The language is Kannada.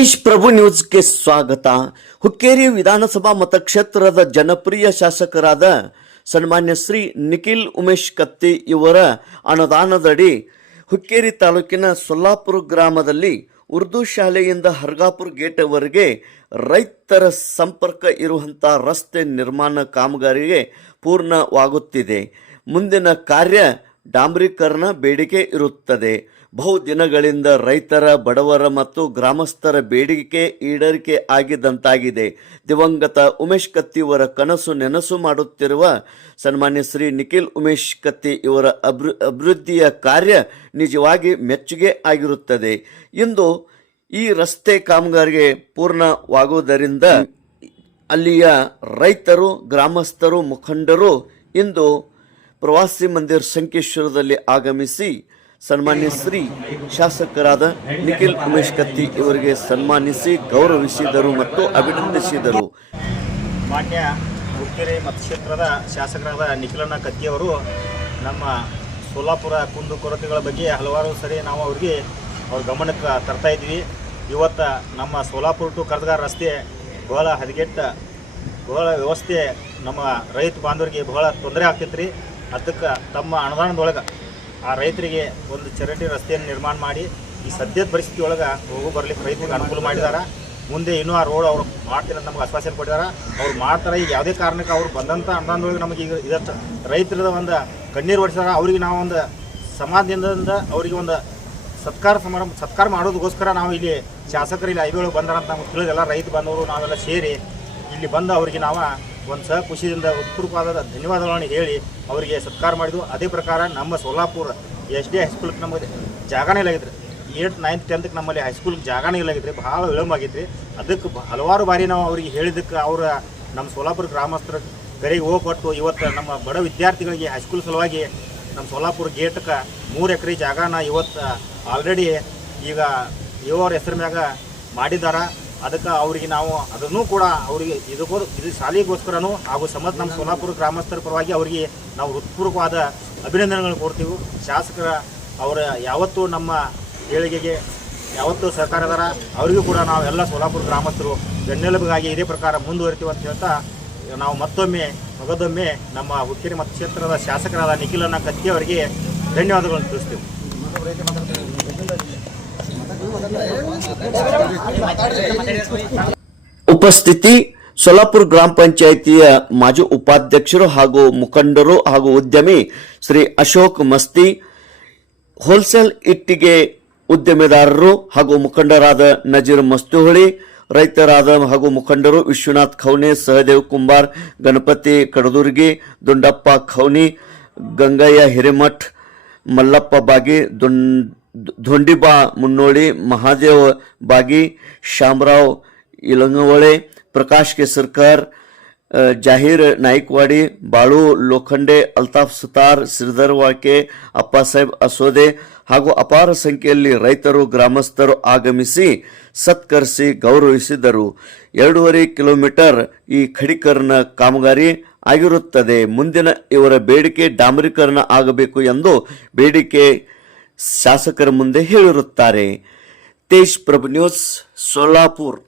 ತೇಜ್ ಪ್ರಭು ನ್ಯೂಸ್ಗೆ ಸ್ವಾಗತ. ಹುಕ್ಕೇರಿ ವಿಧಾನಸಭಾ ಮತಕ್ಷೇತ್ರದ ಜನಪ್ರಿಯ ಶಾಸಕರಾದ ಸನ್ಮಾನ್ಯ ಶ್ರೀ ನಿಖಿಲ್ ಉಮೇಶ್ ಕತ್ತಿ ಇವರ ಅನುದಾನದಡಿ ಹುಕ್ಕೇರಿ ತಾಲೂಕಿನ ಸೊಲ್ಲಾಪುರ ಗ್ರಾಮದಲ್ಲಿ ಉರ್ದು ಶಾಲೆಯಿಂದ ಹರ್ಗಾಪುರ ಗೇಟ್ವರೆಗೆ ರೈತರ ಸಂಪರ್ಕ ಇರುವಂಥ ರಸ್ತೆ ನಿರ್ಮಾಣ ಕಾಮಗಾರಿಗೆ ಪೂರ್ಣವಾಗುತ್ತಿದೆ. ಮುಂದಿನ ಕಾರ್ಯ ಡಾಂಬರೀಕರಣ ಬೇಡಿಕೆ ಇರುತ್ತದೆ. ಬಹುದಿನಗಳಿಂದ ರೈತರ, ಬಡವರ ಮತ್ತು ಗ್ರಾಮಸ್ಥರ ಬೇಡಿಕೆ ಈಡೇರಿಕೆ ಆಗಿದ್ದಂತಾಗಿದೆ. ದಿವಂಗತ ಉಮೇಶ್ ಕತ್ತಿ ಇವರ ಕನಸು ನೆನಸು ಮಾಡುತ್ತಿರುವ ಸನ್ಮಾನ್ಯ ಶ್ರೀ ನಿಖಿಲ್ ಉಮೇಶ್ ಕತ್ತಿ ಇವರ ಅಭಿವೃದ್ಧಿಯ ಕಾರ್ಯ ನಿಜವಾಗಿ ಮೆಚ್ಚುಗೆ ಆಗಿರುತ್ತದೆ. ಇಂದು ಈ ರಸ್ತೆ ಕಾಮಗಾರಿಗೆ ಪೂರ್ಣವಾಗುವುದರಿಂದ ಅಲ್ಲಿಯ ರೈತರು, ಗ್ರಾಮಸ್ಥರು, ಮುಖಂಡರು ಇಂದು ಪ್ರವಾಸಿ ಮಂದಿರ ಸಂಕೇಶ್ವರದಲ್ಲಿ ಆಗಮಿಸಿ ಸನ್ಮಾನ್ಯ ಶ್ರೀ ಶಾಸಕರಾದ ನಿಖಿಲ್ ಉಮೇಶ್ ಕತ್ತಿ ಇವರಿಗೆ ಸನ್ಮಾನಿಸಿ ಗೌರವಿಸಿದರು ಮತ್ತು ಅಭಿನಂದಿಸಿದರು. ಮಾನ್ಯ ಹುಕ್ಕೇರಿ ಮತಕ್ಷೇತ್ರದ ಶಾಸಕರಾದ ನಿಖಿಲಣ್ಣ ಕತ್ತಿಯವರು ನಮ್ಮ ಸೊಲ್ಲಾಪುರ ಕುಂದುಕೊರತೆಗಳ ಬಗ್ಗೆ ಹಲವಾರು ಸರಿ ನಾವು ಅವ್ರ ಗಮನಕ್ಕೆ ತರ್ತಾ ಇದ್ವಿ. ಇವತ್ತು ನಮ್ಮ ಸೊಲ್ಲಾಪುರ ಟು ಕರ್ದಗಾರ ರಸ್ತೆ ಬಹಳ ಹದಗೆಟ್ಟ, ಬಹಳ ವ್ಯವಸ್ಥೆ ನಮ್ಮ ರೈತ ಬಾಂಧವರಿಗೆ ಬಹಳ ತೊಂದರೆ ಆಗ್ತೈತೆ ರೀ. ಅದಕ್ಕೆ ತಮ್ಮ ಅನುದಾನದೊಳಗೆ ಆ ರೈತರಿಗೆ ಒಂದು ಚರಂಡಿ ರಸ್ತೆಯನ್ನು ನಿರ್ಮಾಣ ಮಾಡಿ ಈ ಸದ್ಯದ ಪರಿಸ್ಥಿತಿ ಒಳಗೆ ಹೋಗೋ ಬರ್ಲಿಕ್ಕೆ ರೈತರಿಗೆ ಅನುಕೂಲ ಮಾಡಿದ್ದಾರೆ. ಮುಂದೆ ಇನ್ನೂ ಆ ರೋಡ್ ಅವ್ರು ಮಾಡ್ತೀರ ನಮ್ಗೆ ಆಶ್ವಾಸನೆ ಕೊಟ್ಟಿದ್ದಾರೆ. ಅವ್ರು ಮಾಡ್ತಾರೆ. ಈಗ ಯಾವುದೇ ಕಾರಣಕ್ಕೆ ಅವ್ರು ಬಂದಂಥ ಅನುದಾನದೊಳಗೆ ನಮಗೆ ಈಗ ಇದಕ್ಕೆ ರೈತರದ ಒಂದು ಕಣ್ಣೀರು ಹೊಡಿಸ್ತಾರೆ. ಅವ್ರಿಗೆ ನಾವು ಒಂದು ಸಮಾಜದಿಂದ ಅವರಿಗೆ ಒಂದು ಸತ್ಕಾರ ಮಾಡೋದಕ್ಕೋಸ್ಕರ ನಾವು ಇಲ್ಲಿ ಶಾಸಕರು ಇಲ್ಲಿ ಐಬಿ ಒಳಗೆ ಬಂದಾರಂತ ನಮ್ಗೆ ತಿಳಿದೆಲ್ಲ ರೈತ ಬಂದವರು ನಾವೆಲ್ಲ ಸೇರಿ ಇಲ್ಲಿ ಬಂದು ಅವರಿಗೆ ನಾವು ಒಂದು ಖುಷಿಯಿಂದ ಉತ್ಪೂರ್ವವಾದ ಧನ್ಯವಾದಗಳನ್ನು ಹೇಳಿ ಅವರಿಗೆ ಸತ್ಕಾರ ಮಾಡಿದ್ವು. ಅದೇ ಪ್ರಕಾರ ನಮ್ಮ ಸೊಲ್ಲಾಪುರ SD ಹೈಸ್ಕೂಲ್ಗೆ ನಮಗೆ ಜಾಗನೇ ಇಲ್ಲಾಗಿದ್ರಿ. 8th 9th 10th ನಮ್ಮಲ್ಲಿ ಹೈಸ್ಕೂಲ್ಗೆ ಜಾಗನೇ ಇಲ್ಲಾಗಿದ್ರಿ. ಭಾಳ ವಿಳಂಬ ಆಗೈತ್ರಿ. ಅದಕ್ಕೆ ಹಲವಾರು ಬಾರಿ ನಾವು ಅವರಿಗೆ ಹೇಳಿದ್ದಕ್ಕೆ ಅವರ ನಮ್ಮ ಸೊಲ್ಲಾಪುರ ಗ್ರಾಮಸ್ಥರ ಕರೆಗೆ ಹೋಗ್ಕೊಟ್ಟು ಇವತ್ತು ನಮ್ಮ ಬಡ ವಿದ್ಯಾರ್ಥಿಗಳಿಗೆ ಹೈಸ್ಕೂಲ್ ಸಲುವಾಗಿ ನಮ್ಮ ಸೊಲ್ಲಾಪುರ ಗೇಟ್ಗೆ 3 ಎಕರೆ ಜಾಗನ ಇವತ್ತು ಆಲ್ರೆಡಿ ಈಗ ಇವರ ಹೆಸರು ಮ್ಯಾಗ ಮಾಡಿದ್ದಾರೆ. ಅದಕ್ಕೆ ಅವರಿಗೆ ನಾವು ಅದನ್ನು ಕೂಡ ಅವರಿಗೆ ಇದು ಶಾಲೆಗೋಸ್ಕರನೂ ಹಾಗೂ ನಮ್ಮ ಸೊಲ್ಲಾಪುರ ಗ್ರಾಮಸ್ಥರ ಪರವಾಗಿ ಅವರಿಗೆ ನಾವು ಹೃತ್ಪೂರ್ವಕವಾದ ಅಭಿನಂದನೆಗಳನ್ನು ಕೊಡ್ತೀವಿ. ಶಾಸಕರ ಅವರ ಯಾವತ್ತೂ ನಮ್ಮ ಏಳಿಗೆಗೆ ಯಾವತ್ತೂ ಸಹಕಾರ ಅದಾರ. ಅವರಿಗೂ ಕೂಡ ನಾವು ಎಲ್ಲ ಸೊಲ್ಲಾಪುರ ಗ್ರಾಮಸ್ಥರು ಬೆನ್ನೆಲುಬಾಗಿ ಇದೇ ಪ್ರಕಾರ ಮುಂದುವರಿತೀವಿ ಅಂತ ಹೇಳ್ತಾ ನಾವು ಮಗದೊಮ್ಮೆ ನಮ್ಮ ಹುಕ್ಕೇರಿ ಮತಕ್ಷೇತ್ರದ ಶಾಸಕರಾದ ನಿಖಿಲಣ್ಣ ಕತ್ತಿ ಅವರಿಗೆ ಧನ್ಯವಾದಗಳನ್ನು ತಿಳಿಸ್ತೀವಿ. ಉಪಸ್ಥಿತಿ ಸೊಲ್ಲಾಪುರ ಗ್ರಾಮ ಪಂಚಾಯಿತಿಯ ಮಾಜಿ ಉಪಾಧ್ಯಕ್ಷರು ಹಾಗೂ ಮುಖಂಡರು ಹಾಗೂ ಉದ್ಯಮಿ ಶ್ರೀ ಅಶೋಕ್ ಮಸ್ತಿ, ಹೋಲ್ಸೇಲ್ ಇಟ್ಟಿಗೆ ಉದ್ಯಮಿದಾರರು ಹಾಗೂ ಮುಖಂಡರಾದ ನಜೀರ್ ಮಸ್ತುಹಳಿ, ರೈತರಾದ ಹಾಗೂ ಮುಖಂಡರು ವಿಶ್ವನಾಥ್ ಖೌನೆ, ಸಹದೇವ್ ಕುಂಬಾರ್, ಗಣಪತಿ ಕಡದುರ್ಗಿ, ದುಂಡಪ್ಪ ಖೌನಿ, ಗಂಗಯ್ಯ ಹಿರೇಮಠ್, ಮಲ್ಲಪ್ಪ ಬಾಗಿ, ಧೊಂಡಿಬಾ ಮುನ್ನೋಳಿ, ಮಹಾದೇವ್ ಬಾಗಿ, ಶಾಮರಾವ್ ಇಲಂಗವಳೆ, ಪ್ರಕಾಶ್ ಕೇಸರ್ಕರ್, ಜಾಹೀರ್ ನಾಯ್ಕವಾಡಿ, ಬಾಳು ಲೋಖಂಡೆ, ಅಲ್ತಾಫ್ ಸುತಾರ್, ಶ್ರೀಧರ್ ವಾಳ್ಕೆ, ಅಪ್ಪಾಸಾಹೇಬ್ ಅಸೋದೆ ಹಾಗೂ ಅಪಾರ ಸಂಖ್ಯೆಯಲ್ಲಿ ರೈತರು, ಗ್ರಾಮಸ್ಥರು ಆಗಮಿಸಿ ಸತ್ಕರಿಸಿ ಗೌರವಿಸಿದರು. 2.5 ಕಿಲೋಮೀಟರ್ ಈ ಖಡೀಕರಣ ಕಾಮಗಾರಿ ಆಗಿರುತ್ತದೆ. ಮುಂದಿನ ಇವರ ಬೇಡಿಕೆ ಡಾಂಬರೀಕರಣ ಆಗಬೇಕು ಎಂದು ಬೇಡಿಕೆ ಶಾಸಕರ ಮುಂದೆ ಹೇಳಿರುತ್ತಾರೆ. ತೇಜ್ ಪ್ರಭು ನ್ಯೂಸ್, ಸೊಲ್ಲಾಪುರ್.